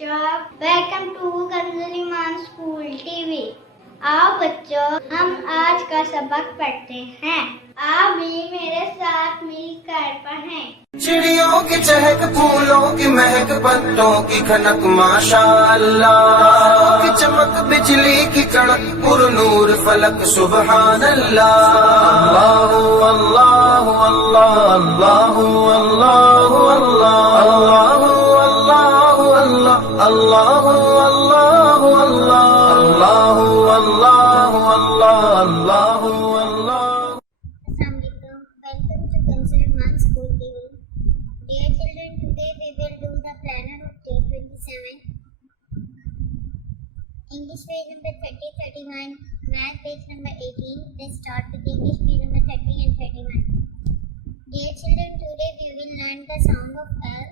बच्चों, welcome to Kanz Iman school TV. आओ बच्चों, हम आज का सबक पढ़ते हैं। आप भी मेरे साथ मिलकर पढ़ें। चिड़ियों की चहक, फूलों की महक, पत्तों की खनक, माशाअल्लाह की चमक, बिजली की कड़क, पुरनूर फलक, सुबहान अल्लाह। अल्लाह अल्लाह अल्लाह अल्लाह अल्लाह अल्लाह अल्लाह अल्लाह अल्लाह अल्लाह अल्लाह अल्लाह अल्लाह अल्लाह अल्लाह। Welcome to Kanz Iman School TV. Dear children, today we will do the planner of day 27. English page number 30, 31, Math page number 18. Let's start with English page number 30 and 31. Dear children, today we will learn the sound of L.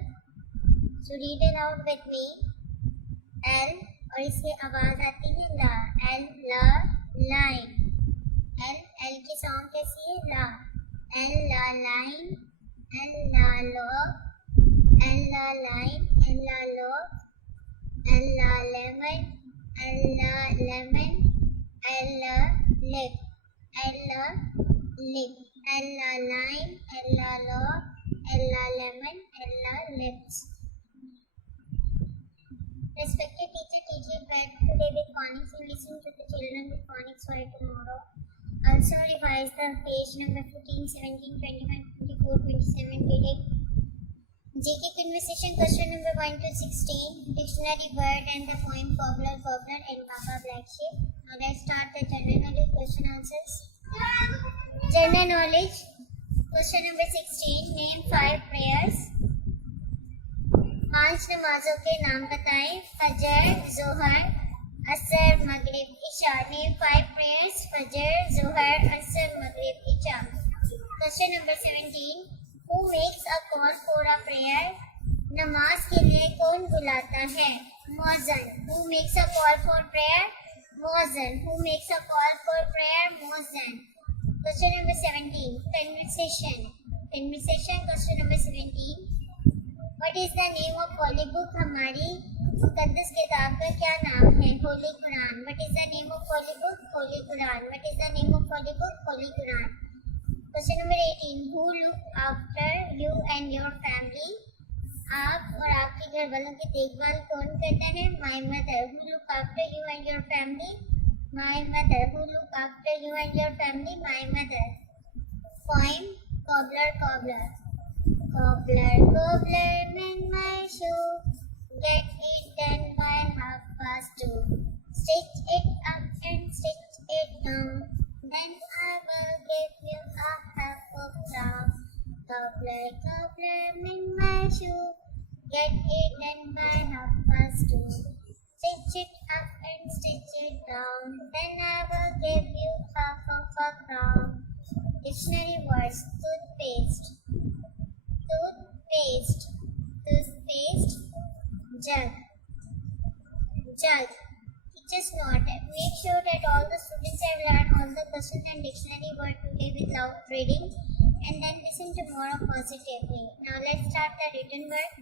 So read aloud with me. L और इसकी आवाज आती है ला। L ला line. L की sound कैसी है ला। L La line, L La log, L La line, L La log, L La lemon, L La lemon, L La lip, L La lip, L La line, L La log, L La lemon, L La lips. Respected teacher, teach it back today with phonics and listen to the children with phonics for tomorrow. Also revise the page number 15, 17, 21, 24, 27 reading. GK conversation question number 1 to 16. Dictionary word and the poem Cobbler, Cobbler and Baba Black Sheep. Now let's start the general knowledge question answers. General knowledge. Question number 16. Name 5 prayers. 5 नमाजों के नाम बताएं। फजर, जोहर, असर, मगरिब, इशा। Name 5 prayers. फजर, जोहर, असर, मगरिब, इशा। Question number 17. Who makes a call for a prayer? नमाज के लिए कौन बुलाता है? मौज़न। Who makes a call for prayer? मौज़न। Who makes a call for prayer? मौज़न। Question number 17. Conversation. Conversation. Question number 17. What is the name of holy book? हमारी मुकद्दस किताब का क्या नाम है? Holi Quran. What is the name of holy book? Holi Quran. What is the name of holy book? Holi Quran. Question number 18. Who look after you and your family? आप और आपके घर वालों की देखभाल कौन करता है? My mother. Who look after you and your family? My mother. Who look after you and your family? My mother. Poem Cobbler, Cobbler. Cobbler, cobbler, mend my shoe. Get it done by 2:30. Stitch it up and stitch it down. Then I will give you a half of crown. Cobbler, cobbler, mend my shoe. Get it done by 2:30. Stitch it up and stitch it down. Then I will give you half of a crown. Dictionary words. Toothpaste. Toothpaste, toothpaste, jug, jug. Teacher's note. Make sure that all the students have learned all the questions and dictionary word today with loud reading and then listen tomorrow positively. Now let's start the written word.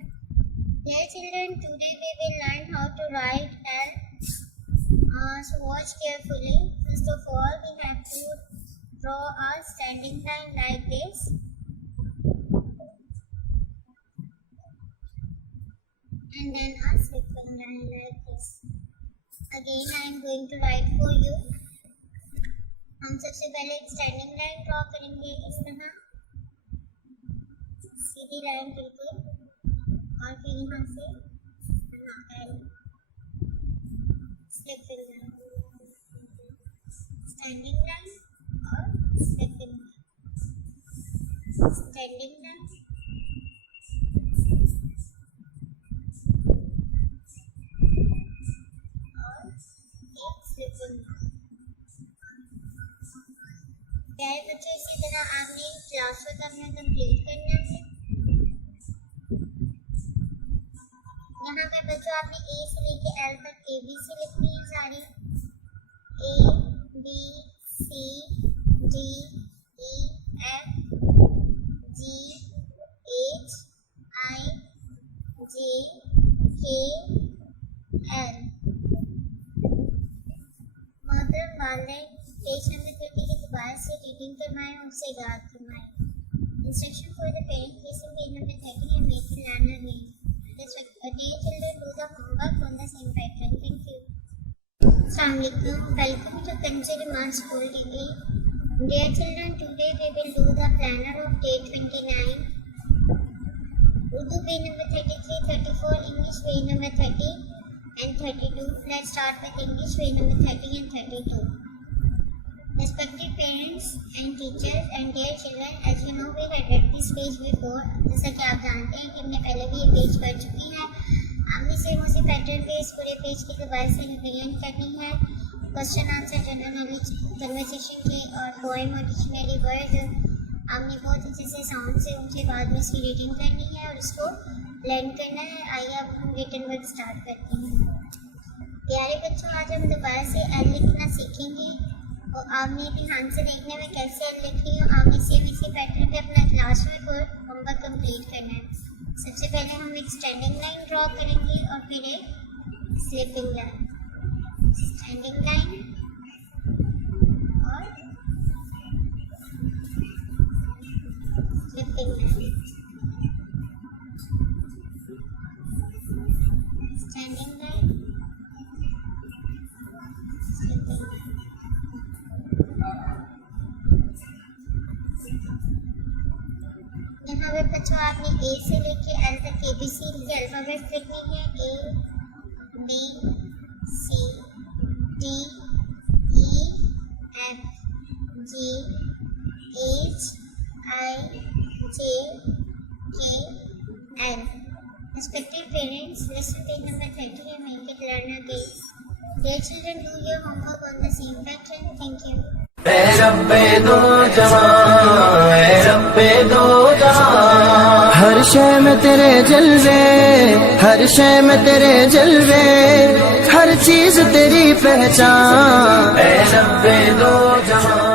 Dear children, today we will learn how to write L. So watch carefully. First of all, we have to draw a standing line like this. And then a squiggly line like this. Again, I am going to write for you. हम सबसे पहले एक standing line draw करेंगे इस तरह सीधी line बिल्कुल, और फिर यहाँ से L squiggle line, standing line और स्क्विगल लाइन, स्टैंडिंग लाइन प्यारे बच्चों, इसी तरह आपने क्लास वर्क अपना कंप्लीट करना है। यहाँ पे बच्चों आपने ए से लेके एल तक ABC लिखनी है सारी। A B C D E F G H I J K L. मोहतरम वालिदैन, पेज नंबर 30 की दोबारा से रीडिंग करवाएं, उनसे याद करवाएं. Instruction for the parent, please on page number 30 and make the learner read. Dear children, do the homework on the same pattern. Thank you. Assalamualaikum. Welcome to Kanz Iman School TV. Dear children, today we will do the planner of day 29. Urdu page number 33, 34, English page number 30 and 32. Let's start with English page number 30 and 32. Respected parents and teachers and dear children, as you know we had read this page before. जैसा कि आप जानते हैं कि हमने पहले भी ये पेज पढ़ चुकी है. हमने सिर्फ उसी पैटर्न पे इस पूरे पेज की दोबारा से रिवीजन करनी है. Question answer, general knowledge, conversation के और पोएम और डिक्शनरी वर्ड हमने बहुत अच्छे से साउंड से उनके बाद में इसकी रीडिंग करनी है और उसको लर्न करना है. आइए अब हम रिटन वर्ड स्टार्ट करते हैं. प्यारे बच्चों, आज हम दोबारा से एल लिखना सीखेंगे और आपने ध्यान से देखना है कैसे एल लिख रही हूँ. आपने सेम इसी पैटर्न पे अपना क्लास वर्क और होमवर्क कंप्लीट करना है. सबसे पहले हम एक स्टैंडिंग लाइन ड्रॉ करेंगे और फिर एक स्लिपिंग लाइन. स्टैंडिंग लाइन और sleeping line. Standing line, sleeping line. यहाँ पे बच्चों आपने ए से लेके एल तक ABC के अल्फाबेट लिखने हैं. A, B, C, D, E, F, G, H, I, J, K, L. Respected parents, listen to page number 30 and make it learner gaze. Dear children, do your homework on the same pattern. Thank you. ए रब्बे दो जहां, ए रब्बे दो जहां. हर शय में तेरे जलवे, हर शय में तेरे जलवे, हर चीज तेरी पहचान. ए रब्बे दो जहां.